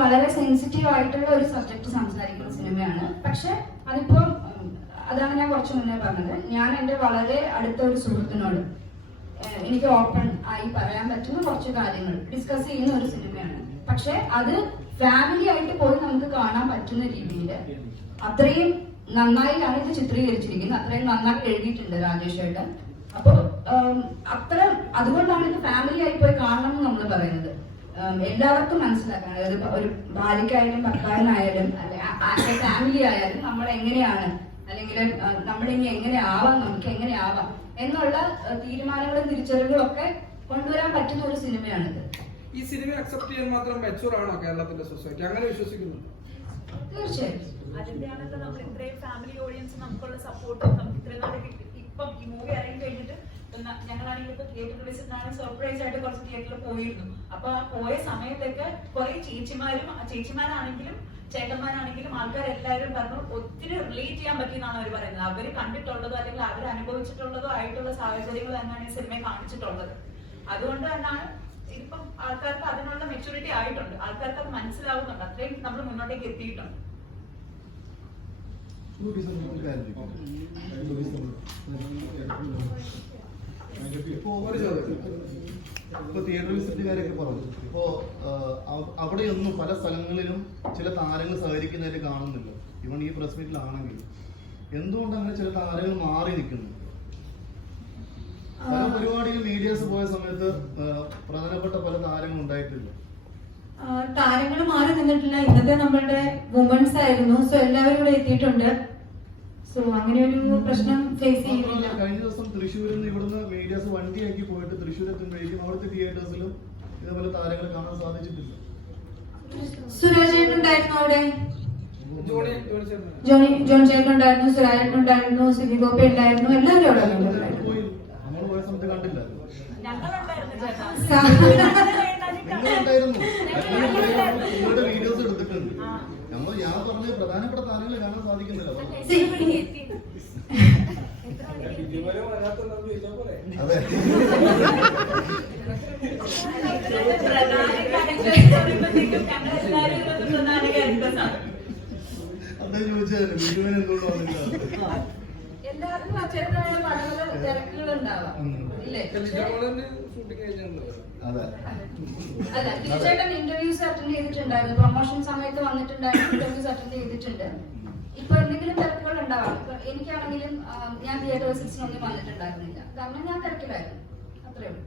വളരെ സെൻസിറ്റീവ് ആയിട്ടുള്ള ഒരു സബ്ജക്ട് സംസാരിക്കുന്ന സിനിമയാണ്. പക്ഷെ അതിപ്പം അതാണ് ഞാൻ കുറച്ച് മുന്നേ പറഞ്ഞത്. ഞാൻ എന്റെ വളരെ അടുത്ത ഒരു സുഹൃത്തിനോട് എനിക്ക് ഓപ്പൺ ആയി പറയാൻ പറ്റുന്ന കുറച്ച് കാര്യങ്ങൾ ഡിസ്കസ് ചെയ്യുന്ന ഒരു സിനിമയാണ്. പക്ഷെ അത് ഫാമിലി ആയിട്ട് പോയി നമുക്ക് കാണാൻ പറ്റുന്ന രീതിയിൽ അത്രയും നന്നായിട്ടാണ് ഇത് ചിത്രീകരിച്ചിരിക്കുന്നത്. അത്രയും നന്നായി എഴുതിയിട്ടുണ്ട് രാജേഷ് ഏട്ടൻ. അപ്പോൾ അത്ര അതുകൊണ്ടാണ് ഇത് ഫാമിലി ആയി പോയി കാണണം എന്ന് നമ്മൾ പറയുന്നത്. എല്ലാവർക്കും മനസ്സിലാക്കാൻ അതായത് ഇപ്പൊ ഒരു ഭാര്യക്കായാലും ഭർത്താവിനായാലും അല്ലെ ഫാമിലി ആയാലും നമ്മൾ എങ്ങനെയാണ് അല്ലെങ്കിൽ നമ്മൾ ഇനി എങ്ങനെ ആവാം നമുക്ക് എങ്ങനെ ആവാം എന്നുള്ള തീരുമാനങ്ങളും തിരിച്ചറിവുകളും ഒക്കെ കൊണ്ടുവരാൻ പറ്റുന്ന ഒരു സിനിമയാണിത്. ഈ സിനിമ അക്സെപ്റ്റ് ചെയ്യാൻ മാത്രം മെച്ചൂർ ആണോ കേരളത്തിന്റെ സൊസൈറ്റി അങ്ങനെ വിശ്വസിക്കുന്നു തീർച്ചയായും. ആണെങ്കിൽ നമ്മൾ ഇത്രയും ഫാമിലി ഓഡിയൻസ് നമുക്കുള്ള സപ്പോർട്ടും നമുക്ക് ഇത്രയും നാളെ കിട്ടി ഇപ്പം ഈ മൂവി ഇറങ്ങി കഴിഞ്ഞിട്ട് ന- ഞങ്ങളാണെങ്കിൽ ഇപ്പൊ തിയേറ്ററിൽ വിളിച്ചിട്ടാണ് സർപ്രൈസ് ആയിട്ട് കുറച്ച് തിയേറ്ററിൽ പോയിരുന്നു. അപ്പൊ പോയ സമയത്തൊക്കെ കുറെ ചേച്ചിമാരും ചേച്ചിമാരാണെങ്കിലും ചേട്ടന്മാരാണെങ്കിലും ആൾക്കാരെല്ലാവരും പറഞ്ഞു ഒത്തിരി റിലേറ്റ് ചെയ്യാൻ പറ്റിയെന്നാണ് അവർ പറയുന്നത്. അവർ കണ്ടിട്ടുള്ളതോ അല്ലെങ്കിൽ അവർ അനുഭവിച്ചിട്ടുള്ളതോ ആയിട്ടുള്ള സാഹചര്യങ്ങൾ തന്നെയാണ് ഈ സിനിമയെ കാണിച്ചിട്ടുള്ളത്. അതുകൊണ്ട് തന്നെയാണ് ഇപ്പം ആൾക്കാർക്ക് അതിനുള്ള മെച്ചൂരിറ്റി ആയിട്ടുണ്ട്. ആൾക്കാർക്ക് അത് മനസ്സിലാവുന്നുണ്ട്. അത്രയും നമ്മൾ മുന്നോട്ടേക്ക് എത്തിയിട്ടുണ്ട്. ചോദ്യം. ഇപ്പൊ തിയേറ്റർ വിസിറ്റുകാരൊക്കെ പറഞ്ഞു. ഇപ്പോ അവിടെയൊന്നും പല സ്ഥലങ്ങളിലും ചില താരങ്ങൾ സഹകരിക്കുന്നതായിട്ട് കാണുന്നില്ല. ഇവൺ ഈ പ്രസ് മീറ്റിലാണെങ്കിൽ എന്തുകൊണ്ട് അങ്ങനെ ചില താരങ്ങൾ മാറി നിൽക്കുന്നു? പല പരിപാടിയിൽ മീഡിയസ് പോയ സമയത്ത് പ്രധാനപ്പെട്ട പല താരങ്ങൾ ഉണ്ടായിട്ടില്ല. താരങ്ങൾ മാറി നിന്നിട്ടില്ല. ഇന്നത്തെ നമ്മളുടെ വുമൻസ് ആയിരുന്നു. സോ എല്ലാവരും ഇവിടെ എത്തിയിട്ടുണ്ട്. സോ അങ്ങനെ ഒരു പ്രശ്നം ഫേസ് ചെയ്യുന്നില്ല. കഴിഞ്ഞ ദിവസം തൃശ്ശൂരിൽ നിന്ന് ഇവിടുന്ന് മീഡിയാസ് വണ്ടിയാക്കി പോയിട്ട് തൃശ്ശൂർ എത്തുമ്പോഴേക്കും അവിടുത്തെ തിയേറ്റേഴ്സിലും ഇതേപോലെ താരങ്ങൾ കാണാൻ സാധിച്ചിട്ടില്ല അവിടെ ജോണി ജോൺ ചേട്ടൻ ഉണ്ടായിരുന്നു സുരാജ് ഉണ്ടായിരുന്നു സിബി ഗോപി ഉണ്ടായിരുന്നു എല്ലാവരും അവിടെ നമ്മൾ പോയ സമയത്ത് കണ്ടില്ല ഞങ്ങളുണ്ടായിരുന്നു ചേട്ടാ നിങ്ങളുണ്ടായിരുന്നു നിങ്ങളുടെ വീഡിയോസ് എടുത്തിട്ടുണ്ട് നമ്മൾ ഞാൻ പറഞ്ഞ പ്രധാനപ്പെട്ട താരങ്ങളെ കാണാൻ സാധിക്കുന്നില്ല അതാ. തിരക്കുകൾ അതെ അല്ല ഇന്റർവ്യൂസ് അറ്റൻഡ് ചെയ്തിട്ടുണ്ടായിരുന്നു. പ്രൊമോഷൻ സമയത്ത് വന്നിട്ടുണ്ടായിരുന്നു. ഇന്റർവ്യൂസ് അറ്റൻഡ് ചെയ്തിട്ടുണ്ട്. ഇപ്പൊ എന്തെങ്കിലും തിരക്കുകൾ ഉണ്ടാവാം ഇപ്പൊ എനിക്കാണെങ്കിലും ഞാൻ തിയേറ്റർ വിസിറ്റ്സിനൊന്നും വന്നിട്ടുണ്ടായിരുന്നില്ല. കാരണം ഞാൻ തിരക്കിലായിരുന്നു. അത്രേ ഉള്ളൂ.